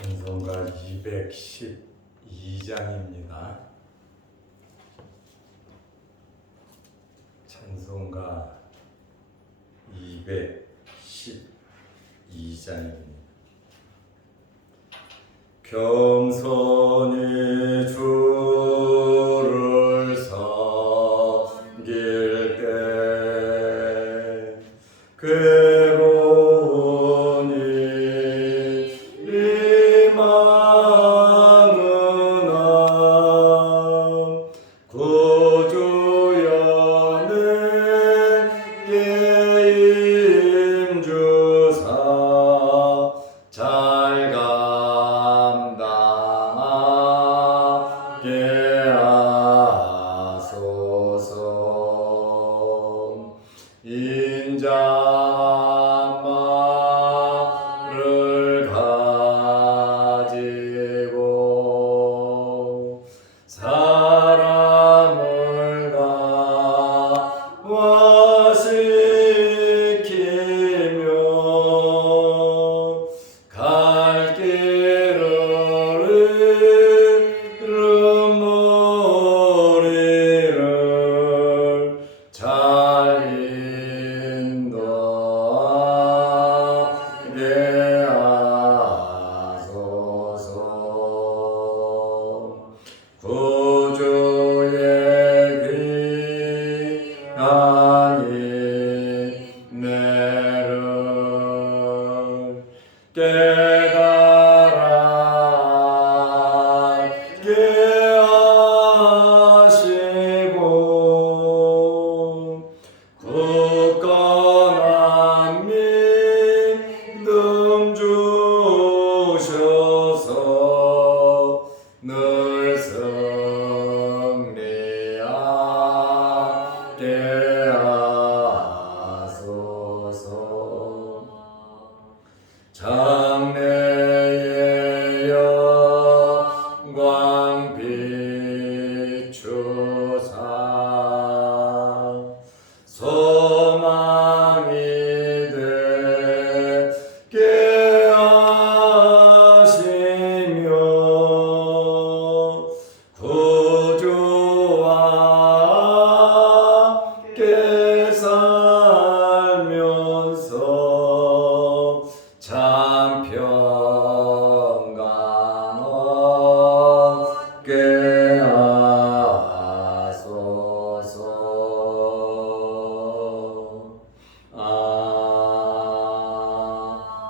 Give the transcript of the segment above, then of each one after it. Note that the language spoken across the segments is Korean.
찬송가 212장입니다. 찬송가 212장입니다. 겸손히 주를 섬길 때 괴로우니 리마누나 구주여 내게 임주사 잘 감당하게 하소서. 인자한 말을 가지고 사람을 강화시키며 갈 길을 잃은 머리를 잘 인도하게 하소서. 구주의 귀한 인내를 깨달게 하시고 굳건한 믿음 주셔서 늘 승리하게 하소서. 장래의 영광 비추사 소망이 되게 하시며 구주와 함께 살면서 참 평강 얻게 하소서.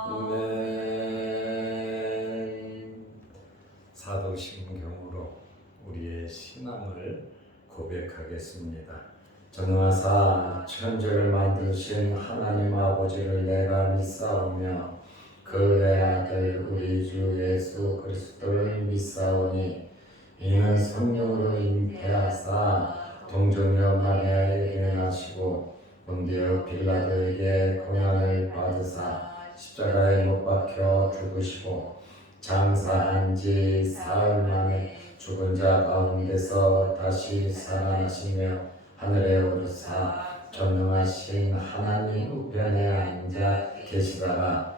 아멘. 사도신경으로 우리의 신앙을 고백하겠습니다. 전능하사 천지를 만드신 하나님 아버지를 내가 믿사오며 그 내 아들 우리 주 예수 그리스도를 믿사오니 이는 성령으로 잉태하사 동정녀 마리아에게 일어나시고 본디오 빌라도에게 고난을 받으사 십자가에 못 박혀 죽으시고 장사한 지 사흘 만에 죽은 자 가운데서 다시 살아나시며 하늘에 오르사 전능하신 하나님 우편에 앉아 계시다가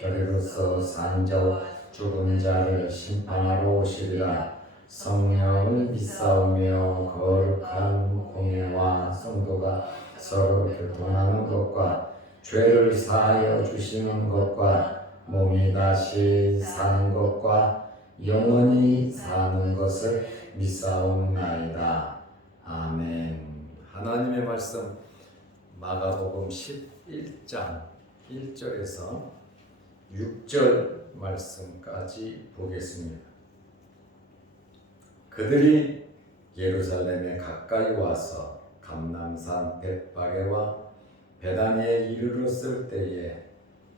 저리로서 산 자와 죽은 자를 심판하러 오시리라. 성령을 믿사오며 거룩한 공예와 성도가 서로 교통하는 것과 죄를 사하여 주시는 것과 몸이 다시 사는 것과 영원히 사는 것을 믿사옵나이다. 아멘. 하나님의 말씀 마가복음 11장 1절에서 6절 말씀까지 보겠습니다. 그들이 예루살렘에 가까이 와서 감람산 벳바게와 베다니에 이르렀을 때에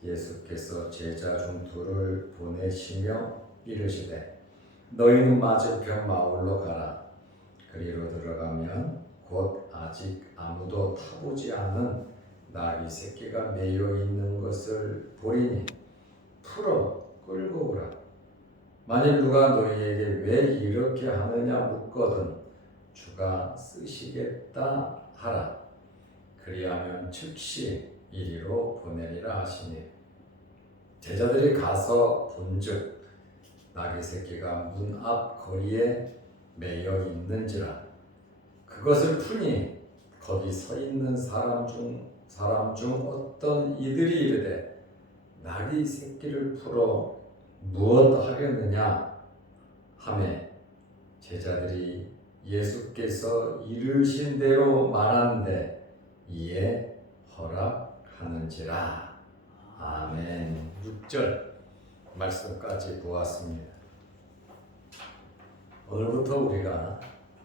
예수께서 제자 중 둘을 보내시며 이르시되 너희는 맞은편 마을로 가라. 그리로 들어가면 곧 아직 아무도 타보지 않은 나귀 새끼가 매여 있는 것을 보리니 풀어 끌고 오라. 만일 누가 너희에게 왜 이렇게 하느냐 묻거든 주가 쓰시겠다 하라. 그리하면 즉시 이리로 보내리라 하시니 제자들이 가서 본즉 나귀 새끼가 문 앞 거리에 매여 있는지라. 그것을 푸니 거기 서 있는 사람 중 어떤 이들이 이르되 나귀 새끼를 풀어 무엇 하려느냐 하매 제자들이 예수께서 이르신 대로 말하는데 이에 허락하는지라. 아멘. 6절 말씀까지 보았습니다. 오늘부터 우리가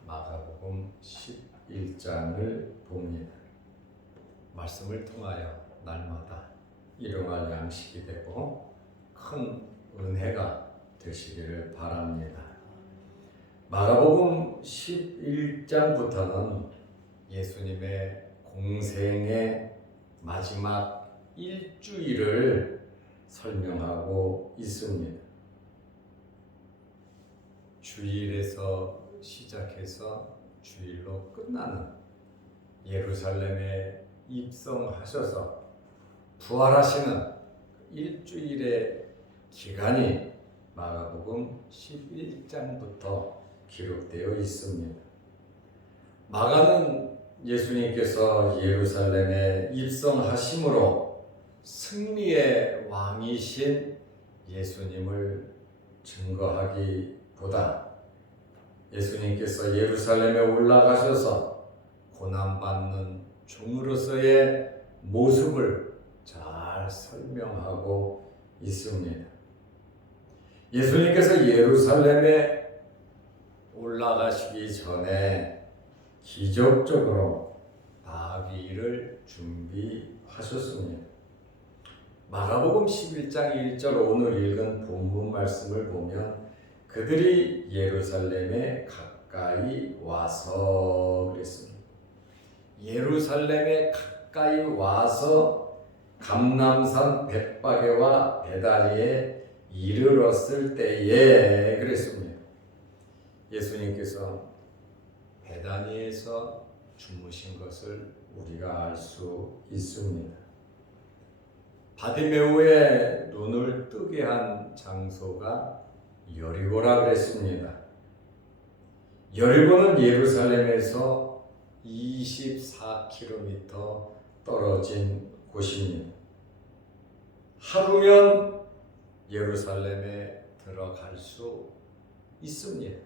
마가복음 11장을 봅니다. 말씀을 통하여 날마다 일용할 양식이 되고 큰 은혜가 되시기를 바랍니다. 마가복음 11장부터는 예수님의 공생의 마지막 일주일을 설명하고 있습니다. 주일에서 시작해서 주일로 끝나는 예루살렘에 입성하셔서 부활하시는 일주일의 기간이 마가복음 11장부터 기록되어 있습니다. 마가는 예수님께서 예루살렘에 입성하심으로 승리의 왕이신 예수님을 증거하기보다 예수님께서 예루살렘에 올라가셔서 고난받는 종으로서의 모습을 잘 설명하고 있습니다. 예수님께서 예루살렘에 올라가시기 전에 기적적으로 나귀를 준비하셨습니다. 마가복음 11장 1절 오늘 읽은 본문 말씀을 보면 그들이 예루살렘에 가까이 와서 그랬습니다. 예루살렘에 가까이 와서 감람산 벳바게와 베다니에 이르렀을 때에 그랬습니다. 예수님께서 베다니에서 주무신 것을 우리가 알 수 있습니다. 바디메오의 눈을 뜨게 한 장소가 여리고라 그랬습니다. 여리고는 예루살렘에서 24km 떨어진 곳입니다. 하루면 예루살렘에 들어갈 수 있습니다.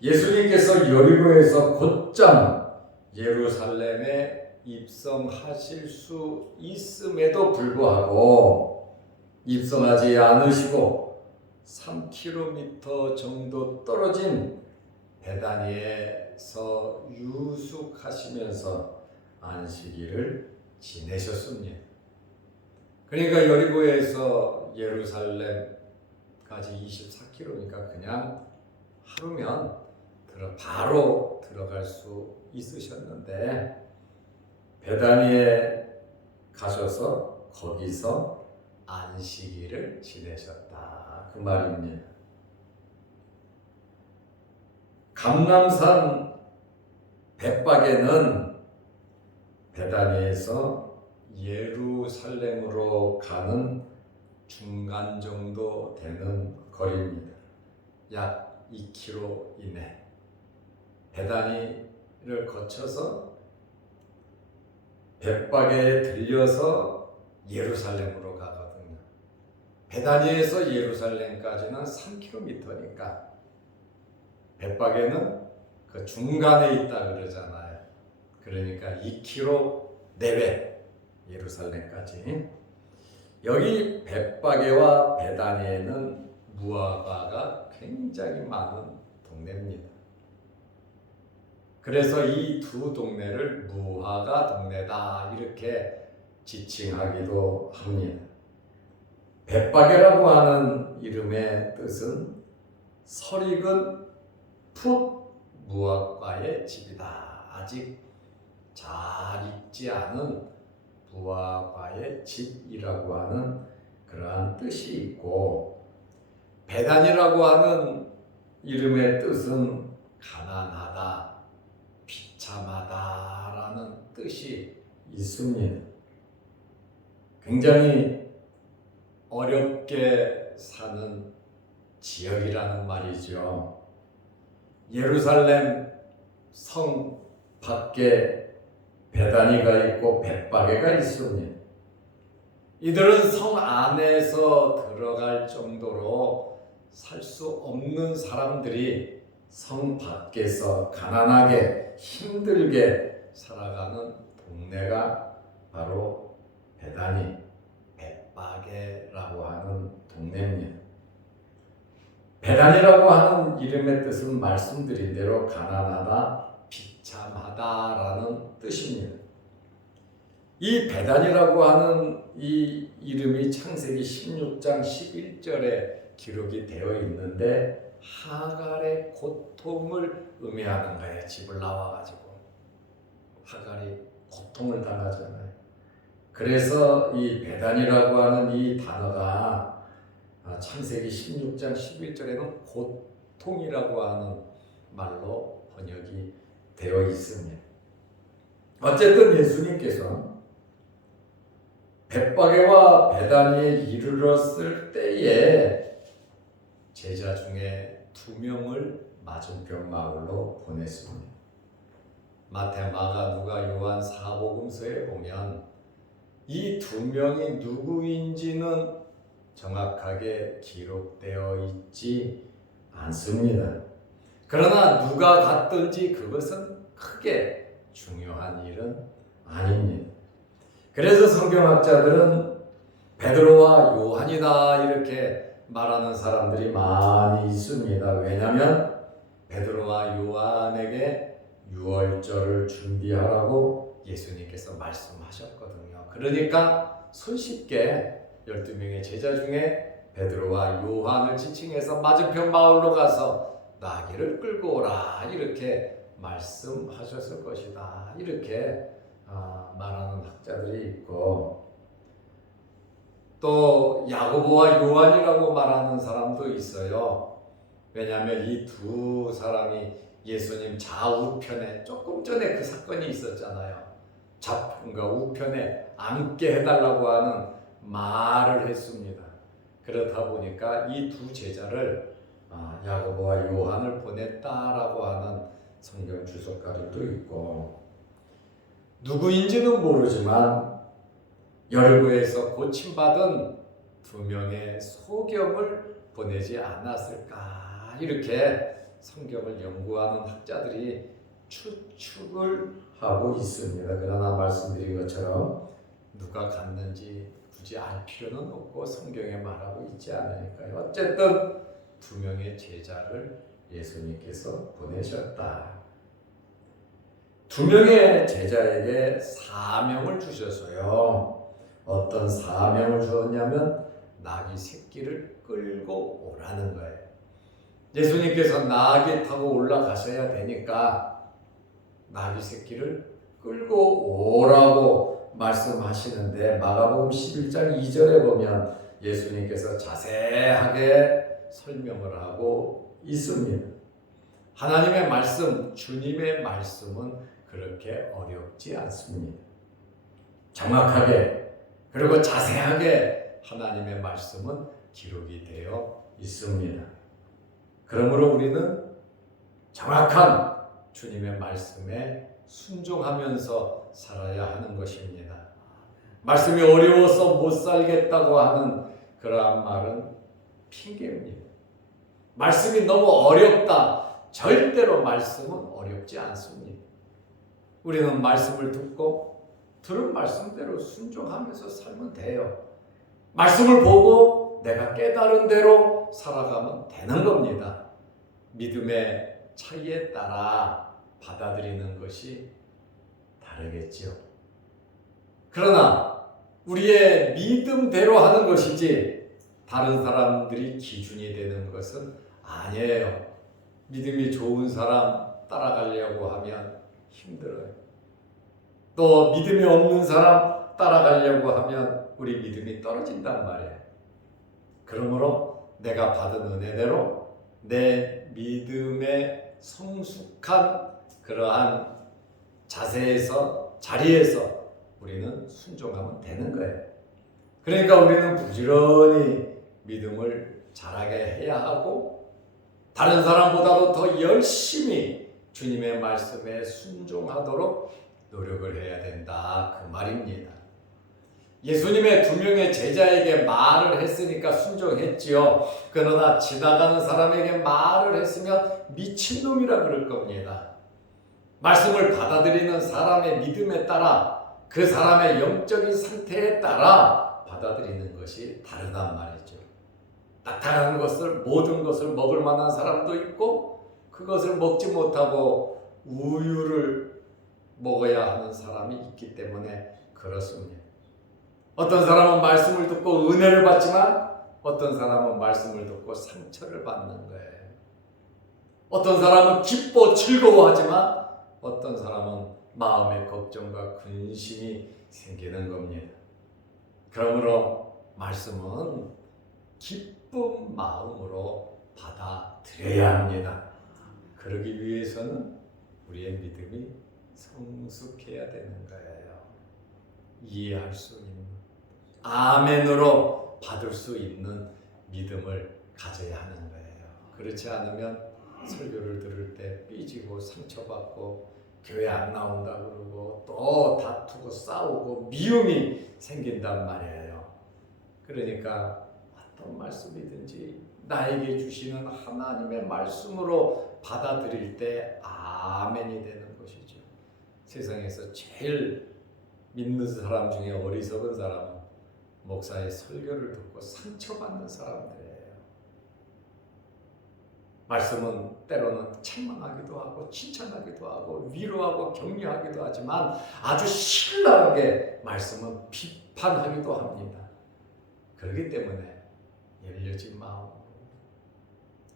예수님께서 여리고에서 곧장 예루살렘에 입성하실 수 있음에도 불구하고 입성하지 않으시고 3km 정도 떨어진 베다니에서 유숙하시면서 안식일을 지내셨습니다. 그러니까 여리고에서 예루살렘까지 24km니까 그냥 하루면 바로 들어갈 수 있으셨는데 베다니에 가셔서 거기서 안식일을 지내셨다 그 말입니다. 감람산 벳바게는 베다니에서 예루살렘으로 가는 중간 정도 되는 거리입니다. 약 2km 이내. 베다니를 거쳐서 벳바게에 들려서 예루살렘으로 가거든요. 베다니에서 예루살렘까지는 3km니까 벳바게는 그 중간에 있다 그러잖아요. 그러니까 2km 내외 예루살렘까지. 여기 벳바게와 베다니에는 무화과가 굉장히 많은 동네입니다. 그래서 이 두 동네를 무화과 동네다 이렇게 지칭하기도 합니다. 벳바게라고 하는 이름의 뜻은 설익은 풋 무화과의 집이다. 아직 잘 익지 않은 무화과의 집이라고 하는 그러한 뜻이 있고, 베단이라고 하는 이름의 뜻은 가난하다, 비참하다라는 뜻이 있습니다. 굉장히 어렵게 사는 지역이라는 말이죠. 예루살렘 성 밖에 베다니가 있고 벳바게가 있습니다. 이들은 성 안에서 들어갈 정도로 살 수 없는 사람들이 성 밖에서 가난하게 힘들게 살아가는 동네가 바로 베다니, 벳바게라고 하는 동네입니다. 베다니라고 하는 이름의 뜻은 말씀드린 대로 가난하다, 비참하다라는 뜻입니다. 이 베다니라고 하는 이 이름이 창세기 16장 11절에 기록이 되어 있는데 하갈의 고통을 의미하는 거예요. 집을 나와가지고 하갈이 고통을 당하잖아요. 그래서 이 베다니라고 하는 이 단어가 창세기 16장 11절에는 고통이라고 하는 말로 번역이 되어 있습니다. 어쨌든 예수님께서 벳바게와 베다니에 이르렀을 때에 제자 중에 2명을 맞은편 마을로 보냈습니다. 마태, 마가, 누가, 요한 사복음서에 보면 이 2명이 누구인지는 정확하게 기록되어 있지 않습니다. 그러나 누가 갔든지 그것은 크게 중요한 일은 아닙니다. 그래서 성경학자들은 베드로와 요한이다 이렇게 말하는 사람들이 많이 있습니다. 왜냐하면 베드로와 요한에게 유월절을 준비하라고 예수님께서 말씀하셨거든요. 그러니까 손쉽게 12명의 제자 중에 베드로와 요한을 지칭해서 맞은편 마을로 가서 나귀를 끌고 오라 이렇게 말씀하셨을 것이다. 이렇게 말하는 학자들이 있고, 또 야고보와 요한이라고 말하는 사람도 있어요. 왜냐하면 이 2 사람이 예수님 좌우편에 조금 전에 그 사건이 있었잖아요. 좌편과 우편에 앉게 해달라고 하는 말을 했습니다. 그렇다 보니까 이 2 제자를 야고보와 요한을 보냈다라고 하는 성경 주석가들도 있고, 누구인지는 모르지만 열고에서 고침받은 2명의 소경을 보내지 않았을까 이렇게 성경을 연구하는 학자들이 추측을 하고 있습니다. 그러나 말씀드린 것처럼 누가 갔는지 굳이 알 필요는 없고 성경에 말하고 있지 않으니까요. 어쨌든 2명의 제자를 예수님께서 보내셨다. 2명의 제자에게 사명을 주셨어요. 어떤 사명을 주었냐면 나귀 새끼를 끌고 오라는 거예요. 예수님께서 나귀 타고 올라가셔야 되니까 나귀 새끼를 끌고 오라고 말씀하시는데 마가복음 11장 2절에 보면 예수님께서 자세하게 설명을 하고 있습니다. 하나님의 말씀, 주님의 말씀은 그렇게 어렵지 않습니다. 정확하게 그리고 자세하게 하나님의 말씀은 기록이 되어 있습니다. 그러므로 우리는 정확한 주님의 말씀에 순종하면서 살아야 하는 것입니다. 말씀이 어려워서 못 살겠다고 하는 그러한 말은 핑계입니다. 말씀이 너무 어렵다. 절대로 말씀은 어렵지 않습니다. 우리는 말씀을 듣고 들은 말씀대로 순종하면서 살면 돼요. 말씀을 보고 내가 깨달은 대로 살아가면 되는 겁니다. 믿음의 차이에 따라 받아들이는 것이 다르겠죠. 그러나 우리의 믿음대로 하는 것이지 다른 사람들이 기준이 되는 것은 아니에요. 믿음이 좋은 사람 따라가려고 하면 힘들어요. 또 믿음이 없는 사람 따라가려고 하면 우리 믿음이 떨어진단 말이에요. 그러므로 내가 받은 은혜대로 내 믿음의 성숙한 그러한 자리에서 우리는 순종하면 되는 거예요. 그러니까 우리는 부지런히 믿음을 잘하게 해야 하고 다른 사람보다도 더 열심히 주님의 말씀에 순종하도록 노력을 해야 된다 그 말입니다. 예수님의 2명의 제자에게 말을 했으니까 순종했지요. 그러나 지나가는 사람에게 말을 했으면 미친놈이라 그럴 겁니다. 말씀을 받아들이는 사람의 믿음에 따라 그 사람의 영적인 상태에 따라 받아들이는 것이 다르단 말이죠. 나타나는 것을 모든 것을 먹을 만한 사람도 있고 그것을 먹지 못하고 우유를 먹어야 하는 사람이 있기 때문에 그렇습니다. 어떤 사람은 말씀을 듣고 은혜를 받지만 어떤 사람은 말씀을 듣고 상처를 받는 거예요. 어떤 사람은 기뻐 즐거워하지만 어떤 사람은 마음의 걱정과 근심이 생기는 겁니다. 그러므로 말씀은 기쁜 마음으로 받아들여야 합니다. 그러기 위해서는 우리의 믿음이 성숙해야 되는 거예요. 이해할 수 있는, 아멘으로 받을 수 있는 믿음을 가져야 하는 거예요. 그렇지 않으면 설교를 들을 때 삐지고 상처받고 교회 안 나온다 그러고 또 다투고 싸우고 미움이 생긴단 말이에요. 그러니까 어떤 말씀이든지 나에게 주시는 하나님의 말씀으로 받아들일 때 아멘이 되는 것이죠. 세상에서 제일 믿는 사람 중에 어리석은 사람은 목사의 설교를 듣고 상처받는 사람들이에요. 말씀은 때로는 책망하기도 하고 칭찬하기도 하고 위로하고 격려하기도 하지만 아주 신랄하게 말씀은 비판하기도 합니다. 그렇기 때문에 열려진 마음으로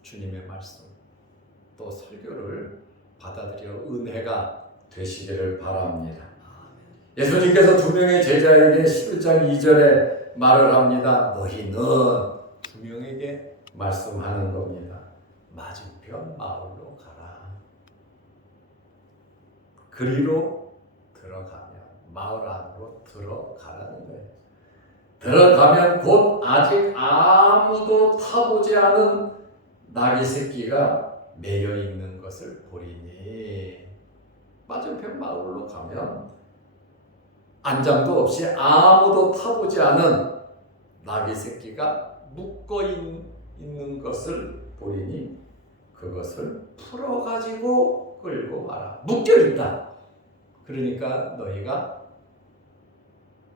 주님의 말씀 또 설교를 받아들여 은혜가 되시기를 바랍니다. 예수님께서 2명의 제자에게 11장 2절에 말을 합니다. 너희는 2명에게 말씀하는 겁니다. 맞은편 마을로 가라. 그리로 들어가면 마을 안으로 들어가라는 거예요. 들어가면 곧 아직 아무도 타보지 않은 나귀 새끼가 매여 있는 것을 보리니 맞은편 마을로 가면 안장도 없이 아무도 타보지 않은 나귀 새끼가 묶어 있는 것을 보리니 그것을 풀어가지고 끌고 와라. 묶여있다. 그러니까 너희가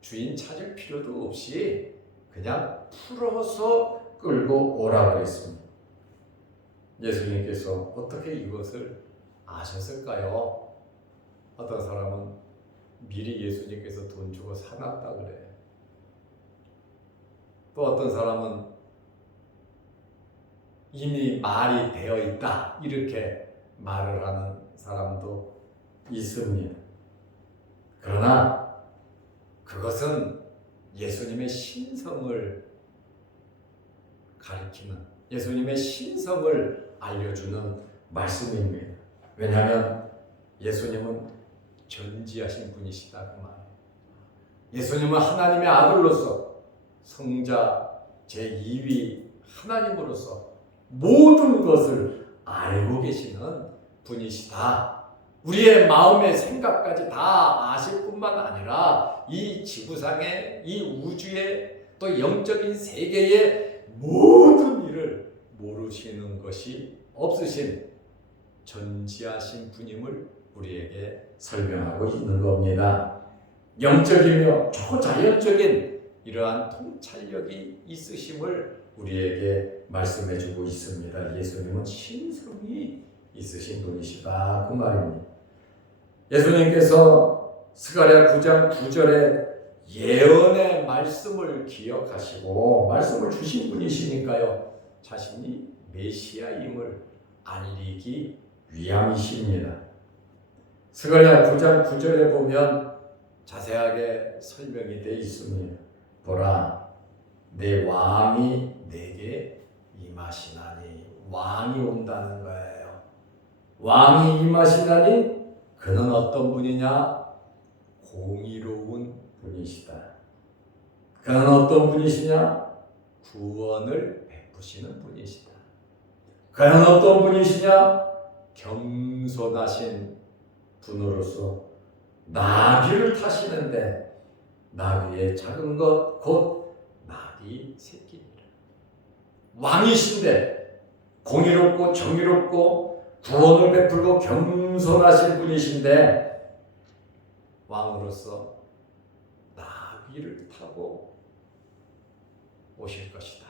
주인 찾을 필요도 없이 그냥 풀어서 끌고 오라 그랬습니다. 예수님께서 어떻게 이것을 아셨을까요? 어떤 사람은 미리 예수님께서 돈 주고 사놨다 그래. 또 어떤 사람은 이미 말이 되어 있다 이렇게 말을 하는 사람도 있습니다. 그러나 그것은 예수님의 신성을 가리키는, 예수님의 신성을 알려주는 말씀입니다. 왜냐하면 예수님은 전지하신 분이시다 그 말이에요. 예수님은 하나님의 아들로서 성자 제2위 하나님으로서 모든 것을 알고 계시는 분이시다. 우리의 마음의 생각까지 다 아실 뿐만 아니라 이 지구상의 이 우주의 또 영적인 세계의 모든 일을 모르시는 것이 없으신 전지하신 분임을 우리에게 설명하고 있는 겁니다. 영적이며 초자연적인 이러한 통찰력이 있으심을 우리에게 말씀해주고 있습니다. 예수님은 신성이 있으신 분이시다 그 말입니다. 예수님께서 스가랴 9장 9절에 예언의 말씀을 기억하시고 말씀을 주신 분이시니까요. 자신이 메시아임을 알리기 위함이십니다. 스가랴 9장 9절에 보면 자세하게 설명이 되어 있습니다. 보라, 내 왕이 내게 임하시나니. 왕이 온다는 거예요. 왕이 임하시나니 그는 어떤 분이냐? 공의로운 분이시다. 그는 어떤 분이시냐? 구원을 베푸시는 분이시다. 과연 어떤 분이시냐? 겸손하신 분으로서 나귀를 타시는데 나귀의 작은 것 곧 나귀 새끼니라. 왕이신데 공의롭고 정의롭고 구원을 베풀고 겸손하신 분이신데 왕으로서 나귀를 타고 오실 것이다.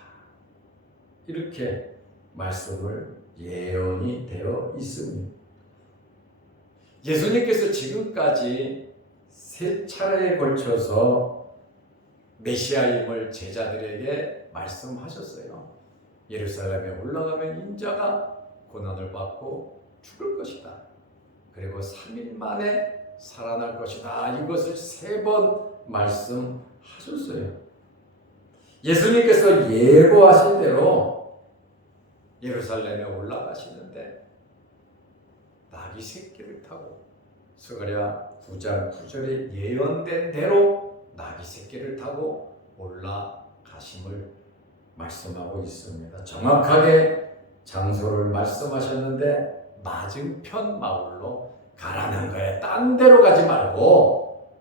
이렇게 말씀을 예언이 되어 있습니다. 예수님께서 지금까지 세 차례에 걸쳐서 메시아임을 제자들에게 말씀하셨어요. 예루살렘에 올라가면 인자가 고난을 받고 죽을 것이다. 그리고 3일 만에 살아날 것이다. 이것을 3번 말씀하셨어요. 예수님께서 예고하신 대로 예루살렘에 올라가시는데 나귀 새끼를 타고 스가랴 9장 9절에 예언된 대로 나귀 새끼를 타고 올라가심을 말씀하고 있습니다. 정확하게 장소를 말씀하셨는데 맞은편 마을로 가라는 거예요. 딴 데로 가지 말고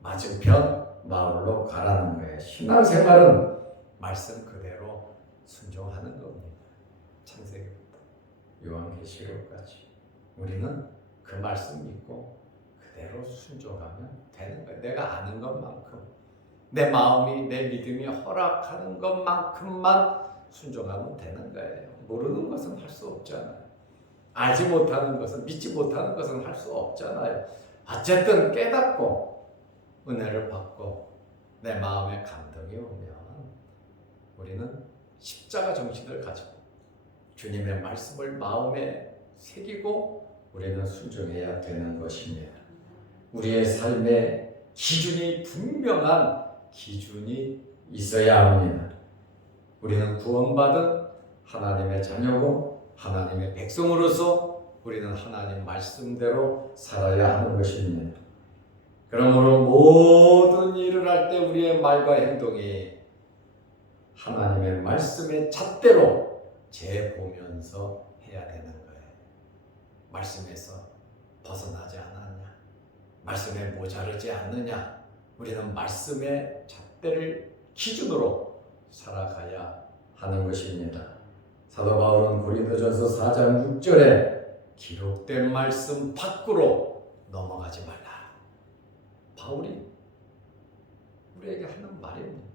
맞은편 마을로 가라는 거예요. 신앙생활은 말씀 그대로 순종하는 겁니다. 창세기부터 요한계시록까지 우리는 그 말씀 믿고 그대로 순종하면 되는 거예요. 내가 아는 것만큼 내 마음이 내 믿음이 허락하는 것만큼만 순종하면 되는 거예요. 모르는 것은 할 수 없잖아요. 알지 못하는 것은 믿지 못하는 것은 할 수 없잖아요. 어쨌든 깨닫고 은혜를 받고 내 마음에 감동이 오면 우리는 십자가 정신을 가지고 주님의 말씀을 마음에 새기고 우리는 순종해야 되는 것입니다. 우리의 삶의 기준이 분명한 기준이 있어야 합니다. 우리는 구원받은 하나님의 자녀고 하나님의 백성으로서 우리는 하나님 말씀대로 살아야 하는 것입니다. 그러므로 모든 일을 할 때 우리의 말과 행동이 하나님의 말씀의 잣대로 재보면서 해야 되는 거예요. 말씀에서 벗어나지 않았냐? 말씀에 모자르지 않느냐? 우리는 말씀의 잣대를 기준으로 살아가야 하는 것입니다. 사도 바울은 고린도전서 4장 6절에 기록된 말씀 밖으로 넘어가지 말라. 바울이 우리에게 하는 말입니다.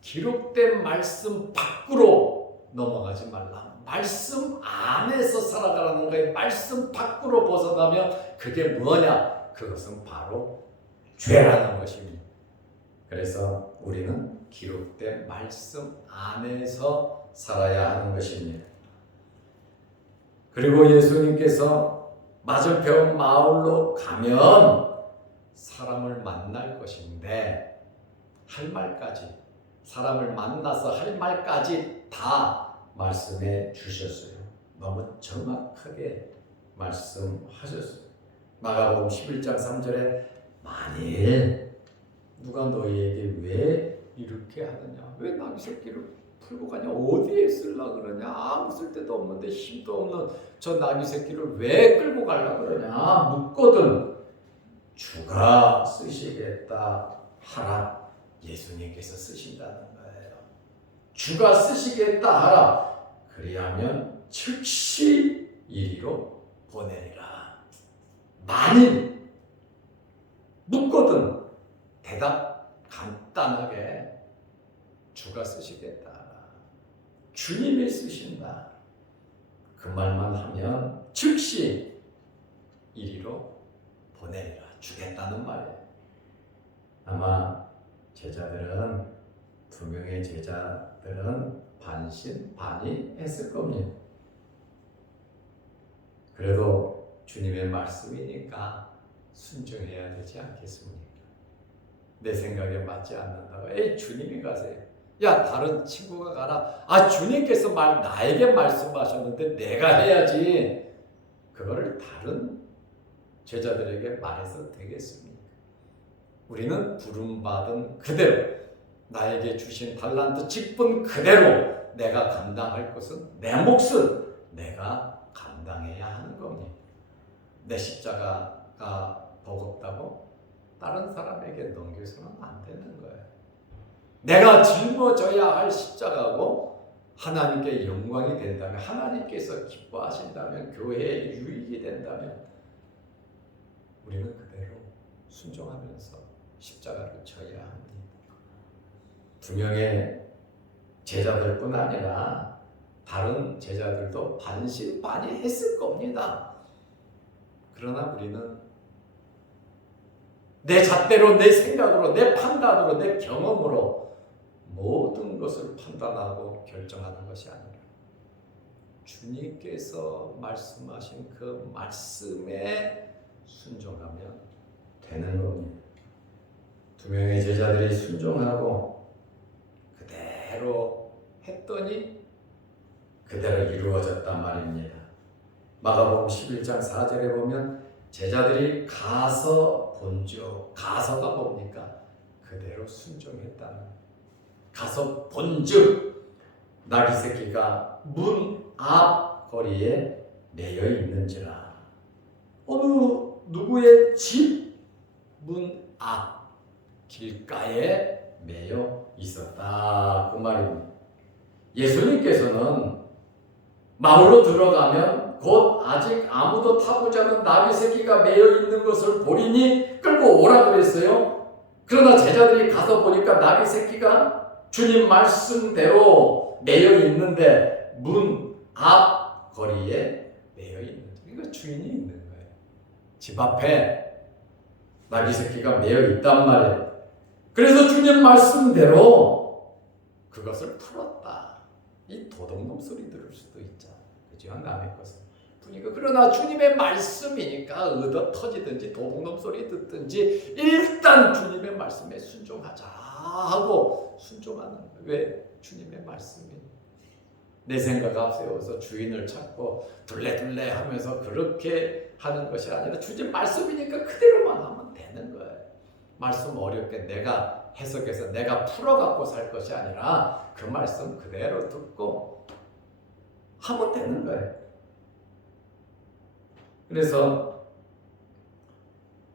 기록된 말씀 밖으로 넘어가지 말라. 말씀 안에서 살아가라는 거예요. 말씀 밖으로 벗어나면 그게 뭐냐? 그것은 바로 죄라는 것입니다. 그래서 우리는 기록된 말씀 안에서 살아야 하는 것입니다. 그리고 예수님께서 맞은편 마을로 가면 사람을 만날 것인데 할 말까지 사람을 만나서 할 말까지 다 말씀해 주셨어요. 너무 정확하게 말씀하셨어요. 마가복음 11장 3절에 만일 누가 너희에게 왜 이렇게 하느냐? 왜 나귀 새끼를 풀고 가냐? 어디에 쓰려고 그러냐? 아무 쓸데도 없는데 힘도 없는 저 나귀 새끼를 왜 끌고 가려고 그러냐? 묻거든 주가 쓰시겠다 하라. 예수님께서 쓰신다는 거예요. 주가 쓰시겠다 하라. 그리하면 즉시 이리로 보내리라. 만일 묻거든 대답 간단하게 주가 쓰시겠다. 주님이 쓰신다. 그 말만 하면 즉시 이리로 보내리라. 주겠다는 말이에요. 아마 제자들은 2명의 제자들은 반신반의했을 겁니다. 그래도 주님의 말씀이니까 순종해야 되지 않겠습니까? 내 생각에 맞지 않는다고 에이 주님이 가세요. 야 다른 친구가 가라. 아 주님께서 나에게 말씀하셨는데 내가 해야지. 그거를 다른 제자들에게 말해서 되겠습니까? 우리는 부름받은 그대로 나에게 주신 달란트 직분 그대로 내가 감당할 것은 내 몫은 내가 감당해야 하는 겁니다. 내 십자가가 버겁다고 다른 사람에게 넘겨서는 안 되는 거예요. 내가 짊어져야 할 십자가고 하나님께 영광이 된다면, 하나님께서 기뻐하신다면, 교회에 유익이 된다면 우리는 그대로 순종하면서 십자가를 져야 합니다. 2명의 제자들뿐 아니라 다른 제자들도 반신반의했을 겁니다. 그러나 우리는 내 잣대로, 내 생각으로, 내 판단으로, 내 경험으로 모든 것을 판단하고 결정하는 것이 아니라 주님께서 말씀하신 그 말씀에 순종하면 되는 겁니다. 2명의 제자들이 순종하고 그대로 했더니 그대로 이루어졌단 말입니다. 마가복음 11장 4절에 보면 제자들이 가서 본즉, 가서가 뭡니까? 그대로 순종했다는. 가서 본즉 나귀 새끼가 문 앞 거리에 매여 있는지라. 어느 누구의 집 문 앞 길가에 매여 있었다, 그 말입니다. 예수님께서는 마을로 들어가면 곧 아직 아무도 타보지 않은 나귀 새끼가 매여 있는 것을 보리니 끌고 오라 그랬어요. 그러나 제자들이 가서 보니까 나귀 새끼가 주님 말씀대로 매여 있는데 문 앞 거리에 매여 있는, 그러니까 주인이 있는 거예요. 집 앞에 나귀 새끼가 매여 있단 말이에요. 그래서 주님 말씀대로 그것을 풀었다. 이 도둑놈 소리 들을 수도 있잖아. 그죠? 남의 것을 푸니까. 그러나 주님의 말씀이니까 얻어 터지든지 도둑놈 소리 듣든지 일단 주님의 말씀에 순종하자 하고 순종하는 거예요. 왜? 주님의 말씀이. 내 생각 앞세워서 주인을 찾고 둘레둘레 하면서 그렇게 하는 것이 아니라 주님 말씀이니까 그대로만 하면 되는 거예요. 말씀 어렵게 내가 해석해서 내가 풀어갖고 살 것이 아니라 그 말씀 그대로 듣고 하면 되는 거예요. 그래서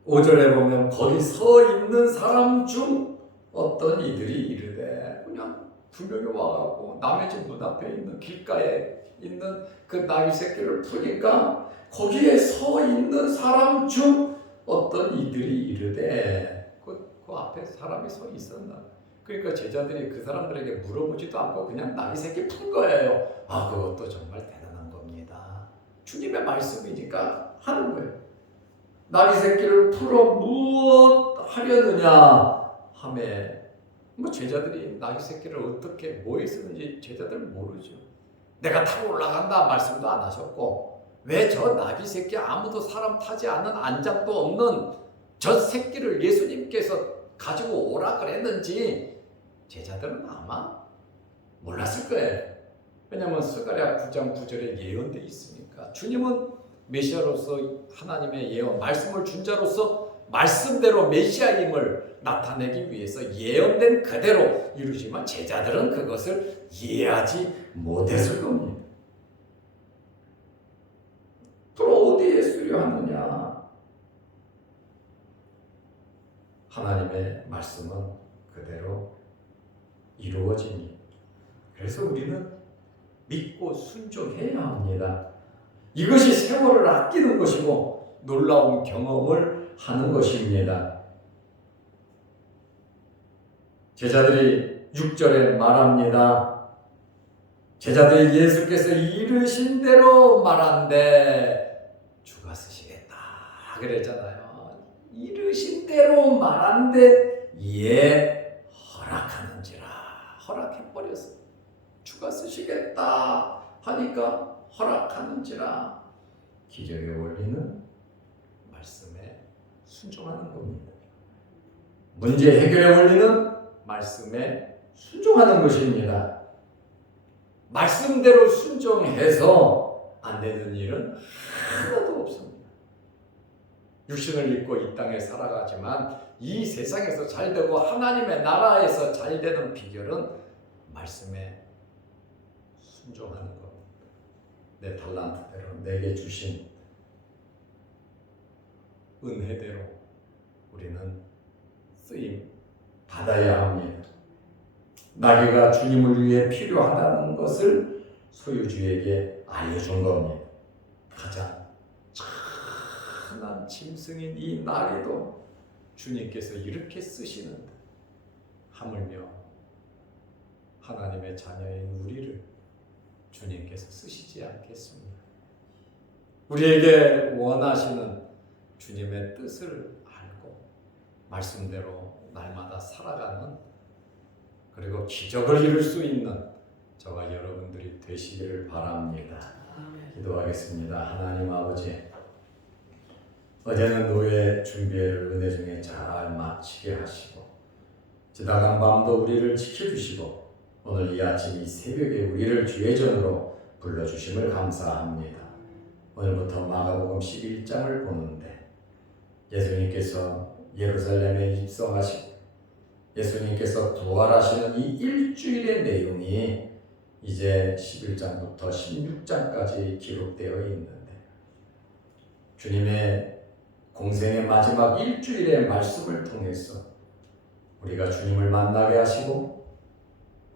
5절에 보면 거기 서 있는 사람 중 어떤 이들이 이르되, 그냥 2명이 와갖고 남의 집 문 앞에 있는 길가에 있는 그 나귀 새끼를 푸니까 거기에 서 있는 사람 중 어떤 이들이 이르되, 그 앞에 사람이 서 있었나. 그러니까 제자들이 그 사람들에게 물어보지도 않고 그냥 나귀 새끼 푼 거예요. 아, 그것도 정말 대단한 겁니다. 주님의 말씀이니까 하는 거예요. 나귀 새끼를 풀어 무엇 하려느냐 하매, 뭐 제자들이 나귀 새끼를 어떻게 뭐에 쓰는지 제자들 모르죠. 내가 타고 올라간다 말씀도 안 하셨고, 왜 저 나귀 새끼 아무도 사람 타지 않은 안장도 없는 저 새끼를 예수님께서 가지고 오라 그랬는지 제자들은 아마 몰랐을 거예요. 왜냐하면 스가랴 9장 9절에 예언되어 있으니까. 주님은 메시아로서 하나님의 예언, 말씀을 준 자로서 말씀대로 메시아임을 나타내기 위해서 예언된 그대로 이루지만 제자들은 그것을 이해하지 못했을 겁니다. 또 어디에 쓰려 하느냐? 하나님의 말씀은 그대로 이루어집니다. 그래서 우리는 믿고 순종해야 합니다. 이것이 세월을 아끼는 것이고 놀라운 경험을 하는 것입니다. 제자들이 6절에 말합니다. 제자들이 예수께서 이르신 대로 말한대 주가 쓰시겠다 그랬잖아요. 이르신 대로 말한대 이에 허락하는지라. 허락해버렸어요. 주가 쓰시겠다 하니까 허락하는지라. 기적의 원리는 말씀에 순종하는 겁니다. 문제 해결의 원리는 말씀에 순종하는 것입니다. 말씀대로 순종해서 안 되는 일은 하나도 없습니다. 육신을 입고 이 땅에 살아가지만 이 세상에서 잘 되고 하나님의 나라에서 잘 되는 비결은 말씀에 순종하는 것. 내 달란트대로 내게 주신 은혜대로 우리는 쓰임 받아야 합니다. 나귀가 주님을 위해 필요하다는 것을 소유주에게 알려준 겁니다. 가장 찬한 짐승인 이 나귀도 주님께서 이렇게 쓰시는데 하물며 하나님의 자녀인 우리를 주님께서 쓰시지 않겠습니까? 우리에게 원하시는 주님의 뜻을 알고 말씀대로 날마다 살아가는, 그리고 기적을 이룰 수 있는 저와 여러분들이 되시기를 바랍니다. 기도하겠습니다. 하나님 아버지, 어제는 노예 준비회를 은혜 중에 잘 마치게 하시고 지나간 밤도 우리를 지켜주시고 오늘 이 아침 이 새벽에 우리를 주의전으로 불러주심을 감사합니다. 오늘부터 마가복음 11장을 보는데 예수님께서 예루살렘에 입성하시고 예수님께서 부활하시는 이 일주일의 내용이 이제 11장부터 16장까지 기록되어 있는데 주님의 공생의 마지막 일주일의 말씀을 통해서 우리가 주님을 만나게 하시고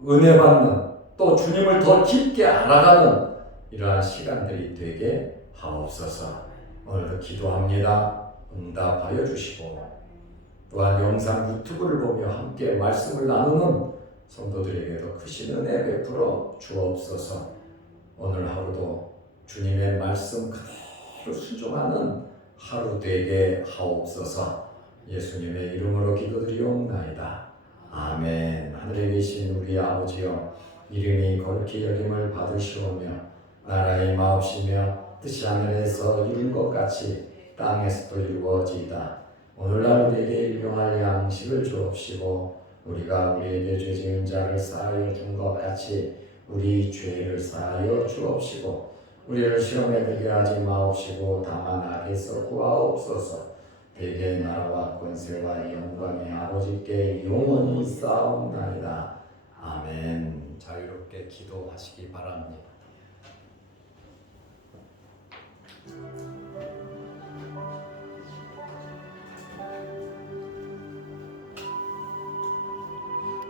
은혜 받는, 또 주님을 더 깊게 알아가는 이러한 시간들이 되게 하옵소서. 오늘도 기도합니다. 응답하여 주시고 또한 영상 유튜브를 보며 함께 말씀을 나누는 성도들에게도 크신 은혜 베풀어 주옵소서. 오늘 하루도 주님의 말씀 그대로 순종하는 하루 되게 하옵소서. 예수님의 이름으로 기도드리옵나이다. 아멘. 하늘에 계신 우리 아버지여, 이름이 거룩히 여김을 받으시오며 나라의 마옵시며 뜻이 하늘에서 이룬 것 같이 땅에서도 이루어지이다. 오늘날 우리에게 일용할 양식을 주옵시고 우리가 우리에게 죄 지은 자를 사하여 준 것 같이 우리 죄를 사하여 주옵시고 우리를 시험에 들게 하지 마옵시고 다만 악에서 구하옵소서. 대개 나라와 권세와 영광이 아버지께 영원히 쌓옵나이다. 아멘. 자유롭게 기도하시기 바랍니다.